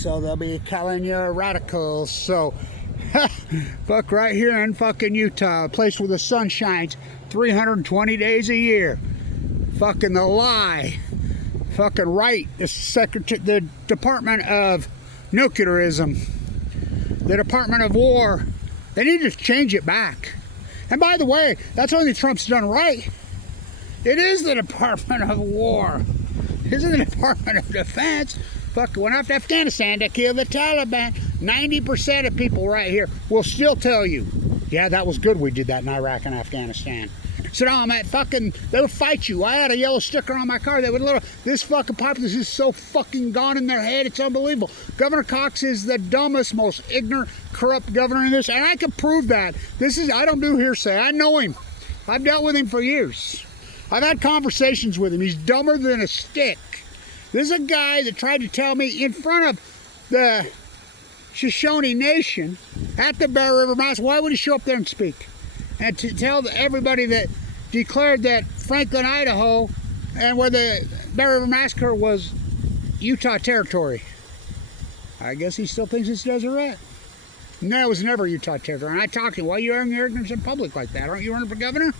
So they'll be calling you radicals. So, fuck, right here in fucking Utah, a place where the sun shines 320 days a year. Fucking the lie. Fucking right. The Department of Nuclearism. The Department of War. They need to change it back. And by the way, that's only Trump's done right. It is the Department of War. It isn't the Department of Defense. Fuck, went off to Afghanistan to kill the Taliban. 90% of people right here will still tell you, yeah, that was good we did that in Iraq and Afghanistan. Saddam, that fucking, they would fight you. I had a yellow sticker on my car. They would literally, this fucking populace is so fucking gone in their head, it's unbelievable. Governor Cox is the dumbest, most ignorant, corrupt governor in this, and I can prove that. This is, I don't do hearsay. I know him. I've dealt with him for years. I've had conversations with him. He's dumber than a stick. This is a guy that tried to tell me in front of the Shoshone Nation at the Bear River Massacre. Why would he show up there and speak? And to tell everybody that declared that Franklin, Idaho, and where the Bear River Massacre was Utah territory. I guess he still thinks it's Deseret. No, it was never Utah territory. And I talked to him, why are you airing your ignorance in public like that? Aren't you running for governor?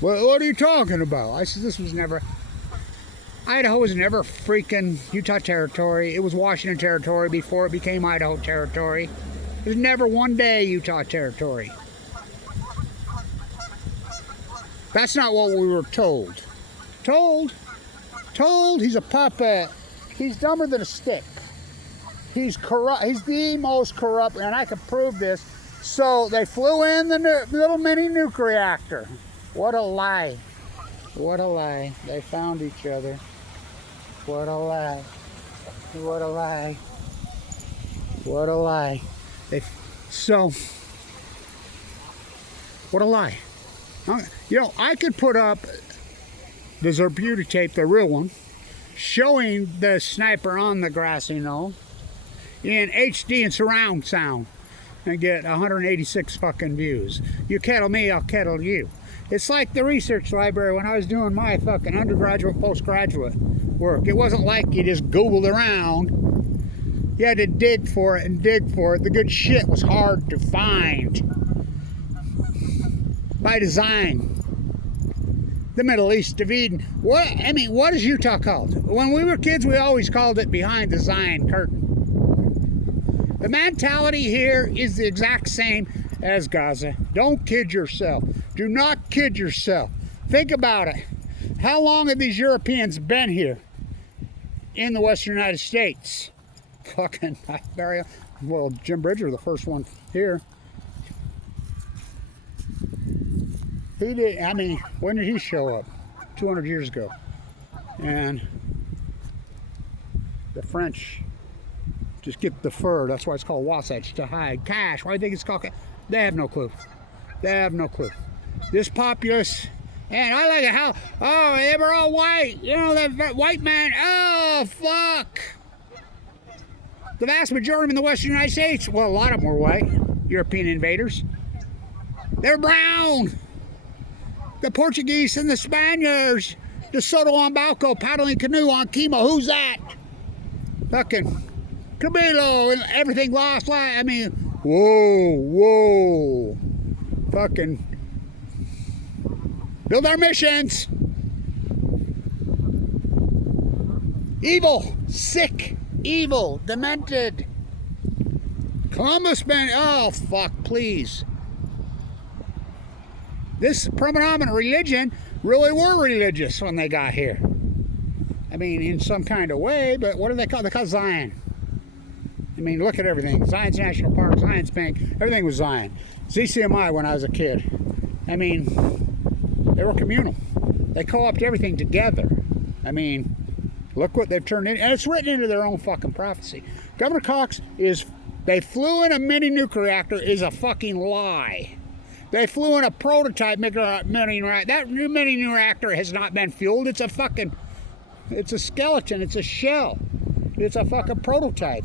Well, what are you talking about? I said, this was never... Idaho was never freaking Utah territory. It was Washington territory before it became Idaho territory. It was never one day Utah territory. That's not what we were told. Told? He's a puppet. He's dumber than a stick. He's corrupt. He's the most corrupt, and I can prove this. So they flew in the little mini nuke reactor. What a lie. What a lie. They found each other. What a lie. What a lie. What a lie. What a lie. You know, I could put up the Zerbuta tape, the real one, showing the sniper on the grassy knoll in HD and surround sound and get 186 fucking views. You kettle me, I'll kettle you. It's like the research library when I was doing my fucking undergraduate, postgraduate work. It wasn't like you just Googled around. You had to dig for it and dig for it. The good shit was hard to find. By design. The Middle East of Eden. What is Utah called? When we were kids, we always called it behind the Zion curtain. The mentality here is the exact same as Gaza. Don't kid yourself. Do not kid yourself. Think about it. How long have these Europeans been here in the Western United States? Fucking, well, Jim Bridger, the first one here. He did, when did he show up? 200 years ago. And the French just get the fur. That's why it's called Wasatch, to hide. Cash, why do you think it's called cash? They have no clue. They have no clue. This populace, and I like it how, oh, they were all white. You know, that white man, oh, fuck. The vast majority in the Western United States, well, a lot of them were white, European invaders. They're brown. The Portuguese and the Spaniards, the Soto on Balco paddling canoe on Chemo. Who's that? Fucking Cabello and everything lost. Whoa. Fucking build our missions. Evil, sick, evil, demented. Columbus man, oh fuck, please. This predominant religion really were religious when they got here. In some kind of way, but what do they call it? They call it Zion. Look at everything. Zion's National Park, Zion's Bank, everything was Zion. ZCMI when I was a kid. They were communal. They co-opted everything together. Look what they've turned in, and it's written into their own fucking prophecy. Governor Cox they flew in a mini nuclear reactor is a fucking lie. They flew in a prototype mini reactor. That new mini reactor has not been fueled. It's a skeleton. It's a shell. It's a fucking prototype.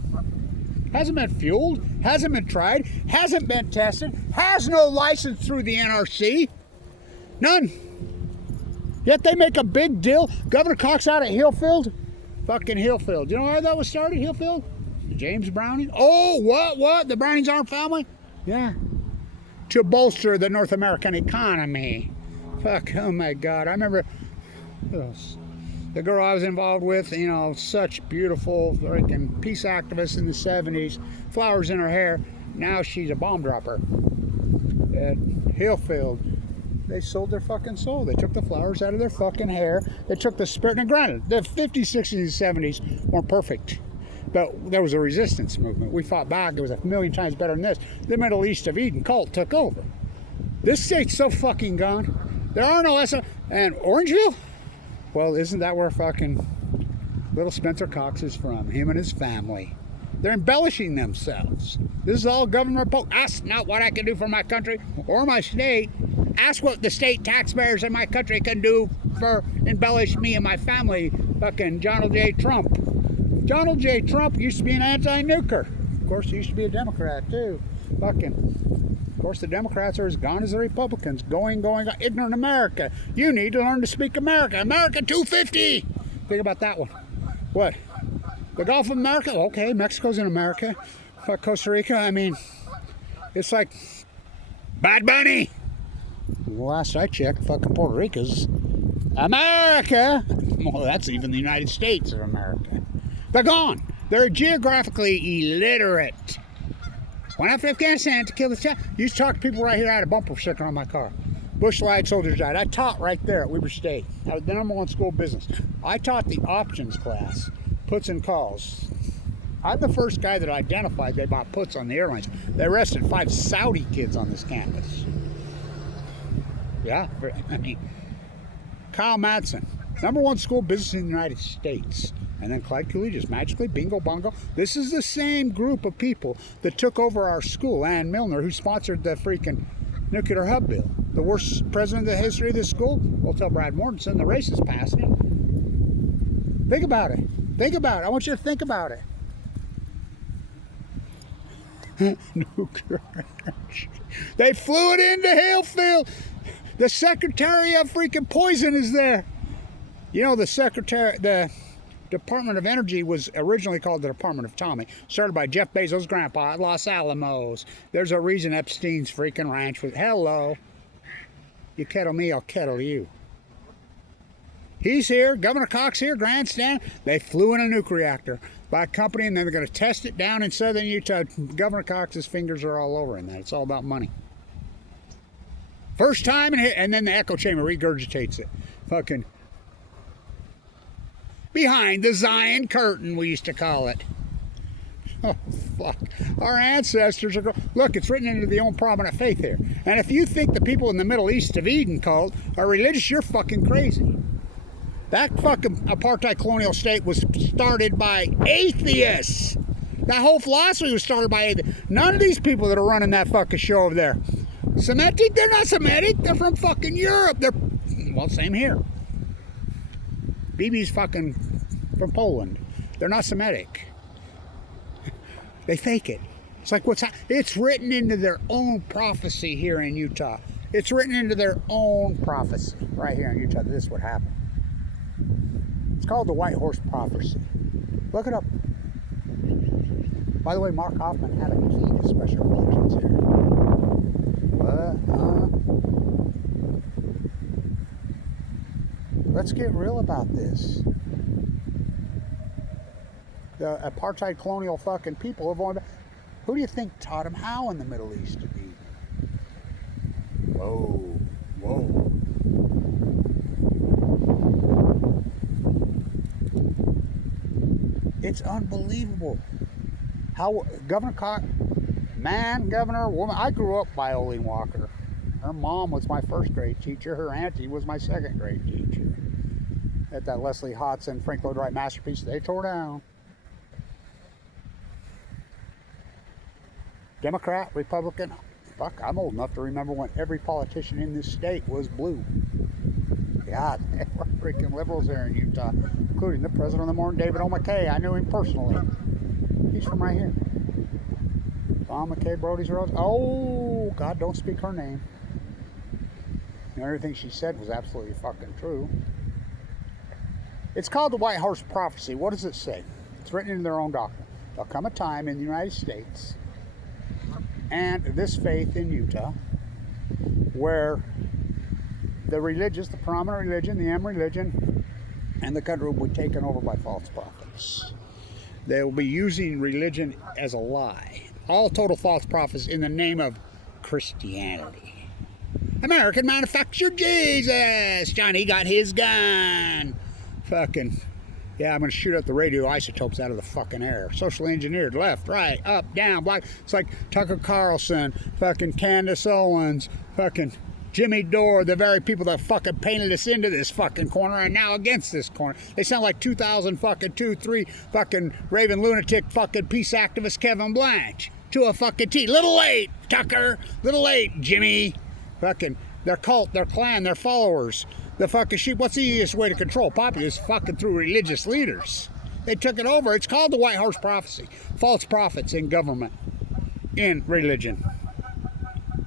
Hasn't been fueled. Hasn't been tried. Hasn't been tested. Has no license through the NRC. None. Yet they make a big deal. Governor Cox out at Hillfield. Fucking Hillfield. You know where that was started, Hillfield? James Browning? Oh, what? The Brownings aren't family? Yeah. To bolster the North American economy. Fuck, oh my God. I remember the girl I was involved with, you know, such beautiful freaking peace activist in the 70s, flowers in her hair. Now she's a bomb dropper at Hillfield. They sold their fucking soul. They took the flowers out of their fucking hair. They took the spirit. And granted, the 50s, 60s, and 70s weren't perfect. But there was a resistance movement. We fought back. It was a million times better than this. The Middle East of Eden cult took over. This state's so fucking gone. There are no SO. And Orangeville? Well, isn't that where fucking little Spencer Cox is from? Him and his family. They're embellishing themselves. This is all government report. Ask not what I can do for my country or my state. Ask what the state taxpayers in my country can do for embellish me and my family. Fucking Donald J. Trump. Donald J. Trump used to be an anti-nuker. Of course, he used to be a Democrat, too. Of course, the Democrats are as gone as the Republicans. Going. Ignorant America. You need to learn to speak America. America 250. Think about that one. What? The Gulf of America? Okay, Mexico's in America. Fuck Costa Rica. I mean, it's like Bad Bunny. Last I checked, fucking Puerto Rico's America. Well, that's even the United States of America. They're gone. They're geographically illiterate. Went after Afghanistan to kill the child. Used to talk to people right here. I had a bumper sticker on my car. Bush Light soldiers died. I taught right there at Weber State. I was the #1 school business. I taught the options class, puts and calls. I'm the first guy that identified they bought puts on the airlines. They arrested 5 Saudi kids on this campus. Yeah, I mean, Kyle Madsen, #1 school business in the United States. And then Clyde Cooley just magically, bingo bongo. This is the same group of people that took over our school. Ann Milner, who sponsored the freaking nuclear hub bill. The worst president in the history of this school? We'll tell Brad Mortensen, the racist passed him. Think about it. Think about it. I want you to think about it. Nuclear energy. They flew it into Hillfield. The Secretary of freaking Poison is there. You know, the Department of Energy was originally called the Department of Atomic. Started by Jeff Bezos' grandpa at Los Alamos. There's a reason Epstein's freaking ranch was, hello. You kettle me, I'll kettle you. He's here, Governor Cox here, grandstand. They flew in a nuclear reactor by a company, and then they're going to test it down in southern Utah. Governor Cox's fingers are all over in that. It's all about money. First time, and then the echo chamber regurgitates it. Fucking behind the Zion curtain, we used to call it. Oh, fuck. Our ancestors are... Look, it's written into the own prominent faith here. And if you think the people in the Middle East of Eden cult are religious, you're fucking crazy. That fucking apartheid colonial state was started by atheists. That whole philosophy was started by atheists. None of these people that are running that fucking show over there. Semitic? They're not Semitic. They're from fucking Europe. They're... Well, same here. BB's fucking from Poland. They're not Semitic. They fake it. It's like it's written into their own prophecy here in Utah. It's written into their own prophecy right here in Utah. This would happen. It's called the White Horse Prophecy. Look it up. By the way, Mark Hoffman had a key to special elections here. Let's get real about this. The apartheid colonial fucking people have only... Who do you think taught them how in the Middle East to be? Whoa. It's unbelievable how Governor Cox, man, governor, woman. I grew up by Olene Walker. Her mom was my first grade teacher. Her auntie was my second grade teacher. At that Leslie Hodson, Frank Lloyd Wright masterpiece they tore down. Democrat, Republican. Fuck, I'm old enough to remember when every politician in this state was blue. God, they were freaking liberals there in Utah, including the president of the morning, David O. McKay. I knew him personally. He's from right here. Tom McKay, Brody's Rose. Oh, God, don't speak her name. And everything she said was absolutely fucking true. It's called the White Horse Prophecy. What does it say? It's written in their own doctrine. there'll come a time in the United States and this faith in Utah where the religious, the prominent religion, the M religion, and the country will be taken over by false prophets. They will be using religion as a lie. All total false prophets in the name of Christianity. American manufactured Jesus. Johnny got his gun. Fucking, yeah, I'm going to shoot up the radioisotopes out of the fucking air. Socially engineered, left, right, up, down, black. It's like Tucker Carlson, fucking Candace Owens, fucking Jimmy Dore, the very people that fucking painted us into this fucking corner and now against this corner. They sound like 2002-3 fucking raving lunatic fucking peace activist Kevin Blanch. To a fucking T. Little late, Tucker. Little late, Jimmy. Fucking, their cult, their clan, their followers. The fucking sheep. What's the easiest way to control populace? Fucking through religious leaders. They took it over. It's called the White Horse Prophecy. False prophets in government, in religion,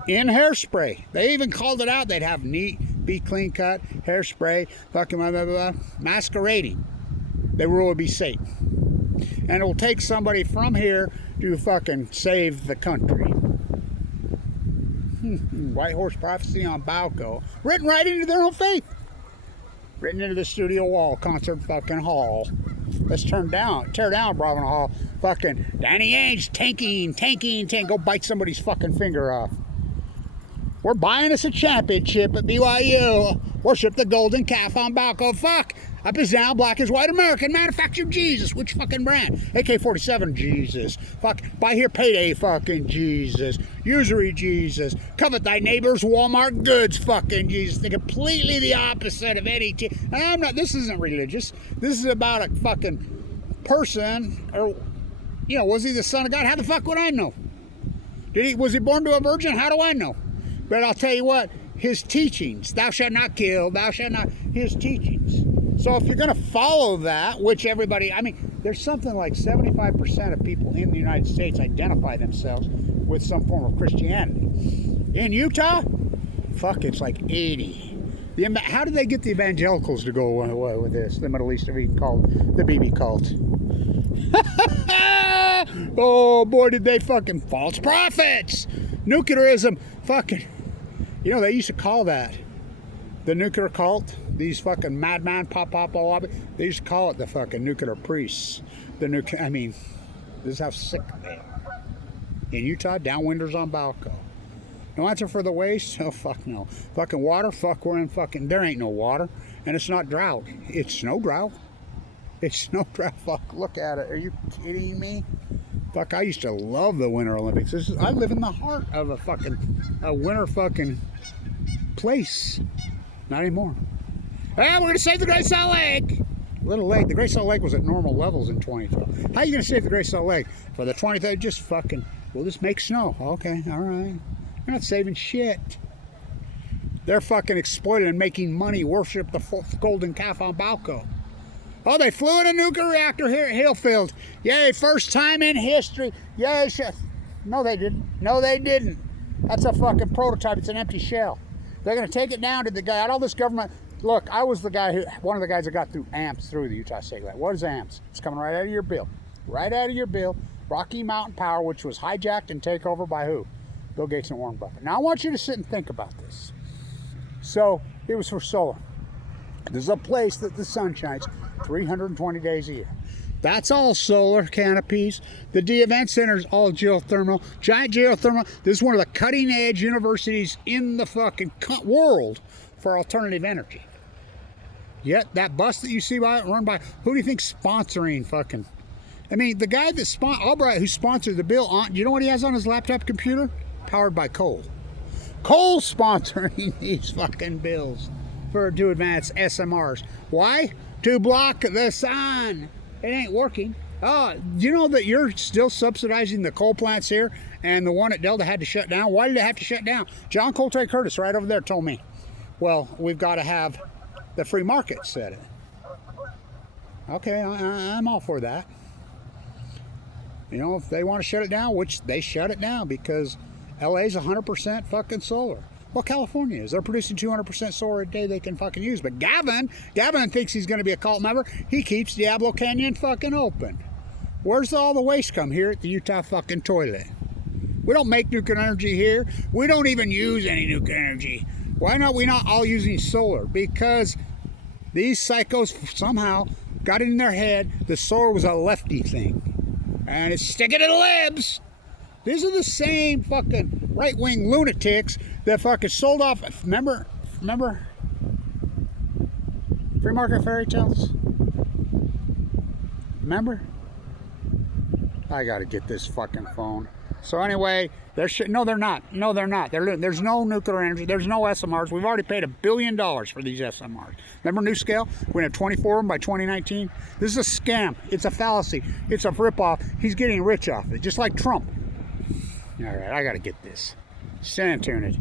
in hairspray. They even called it out. They'd have neat, be clean cut, hairspray, fucking blah, blah, blah, masquerading. They will really be Satan. And it will take somebody from here to fucking save the country. White Horse Prophecy on Balco. Written right into their own faith. Written into the studio wall, concert fucking hall. Let's tear down Bravo Hall. Fucking Danny Ainge tanking. Go bite somebody's fucking finger off. We're buying us a championship at BYU. Worship the golden calf on Balco. Fuck. Up is down, black is white, American manufactured Jesus. Which fucking brand? AK-47 Jesus. Fuck. Buy here payday fucking Jesus. Usury Jesus. Covet thy neighbor's Walmart goods fucking Jesus. They're completely the opposite of any I'm not, this isn't religious. This is about a fucking person, or, you know, was he the son of God? How the fuck would I know? Was he born to a virgin? How do I know? But I'll tell you what, his teachings, thou shalt not kill, thou shalt not, his teachings. So if you're going to follow that, which everybody, I mean, there's something like 75% of people in the United States identify themselves with some form of Christianity. In Utah, fuck, it's like 80. How did they get the evangelicals to go away with this? The Middle Eastern cult, the BB cult. Oh boy, did they fucking false prophets. Nuclearism, fucking, you know, they used to call that the nuclear cult. These fucking madman pop all of it. They used to call it the fucking nuclear priests. I mean, this is how sick they are. In Utah, downwinders on Balco. No answer for the waste? Oh, fuck no. Fucking water? Fuck, we're in fucking, there ain't no water. And it's not drought. It's snow drought. It's snow drought. Fuck, look at it. Are you kidding me? Fuck, I used to love the Winter Olympics. I live in the heart of a winter fucking place. Not anymore. Well, we're going to save the Great Salt Lake. Little Lake. The Great Salt Lake was at normal levels in 2012. How are you going to save the Great Salt Lake? For the 23rd, just fucking, we'll just make snow. Okay, all right. They're not saving shit. They're fucking exploiting and making money. Worship the golden calf on Balco. Oh, they flew in a nuclear reactor here at Hillfield. Yay, first time in history. Yay, no, they didn't. No, they didn't. That's a fucking prototype. It's an empty shell. They're going to take it down to the guy. All this government. Look, I was one of the guys that got through AMPS through the Utah State Lab. What is AMPS? It's coming right out of your bill. Right out of your bill. Rocky Mountain Power, which was hijacked and taken over by who? Bill Gates and Warren Buffett. Now, I want you to sit and think about this. So, it was for solar. There's a place that the sun shines 320 days a year. That's all solar canopies. The D Event Center is all geothermal. Giant geothermal. This is one of the cutting edge universities in the fucking world for alternative energy. Yet that bus that you see run by, who do you think's sponsoring fucking? I mean, the guy that Albright, who sponsored the bill, you know what he has on his laptop computer? Powered by coal. Coal sponsoring these fucking bills to advance SMRs. Why? To block the sun. It ain't working. Oh, do you know that you're still subsidizing the coal plants here, and the one at Delta had to shut down? Why did it have to shut down? John Coltrane Curtis right over there told me. Well, we've got to have the free market set it. Okay, I'm all for that. You know, if they want to shut it down, which they shut it down because LA's 100% fucking solar. Well, California is. They're producing 200% solar a day they can fucking use. But Gavin thinks he's going to be a cult member. He keeps Diablo Canyon fucking open. Where's all the waste come? Here at the Utah fucking toilet. We don't make nuclear energy here. We don't even use any nuclear energy. Why not we not all using solar? Because these psychos somehow got it in their head the solar was a lefty thing. And it's sticking to the libs. These are the same fucking right-wing lunatics that fucking sold off. Remember free market fairy tales? Remember? I gotta get this fucking phone. So anyway, no, they're not. No, they're not. There's no nuclear energy. There's no SMRs. We've already paid $1 billion for these SMRs. Remember NuScale? We're gonna have 24 of them by 2019. This is a scam. It's a fallacy. It's a ripoff. He's getting rich off it, just like Trump. All right, I gotta get this. San Antonio.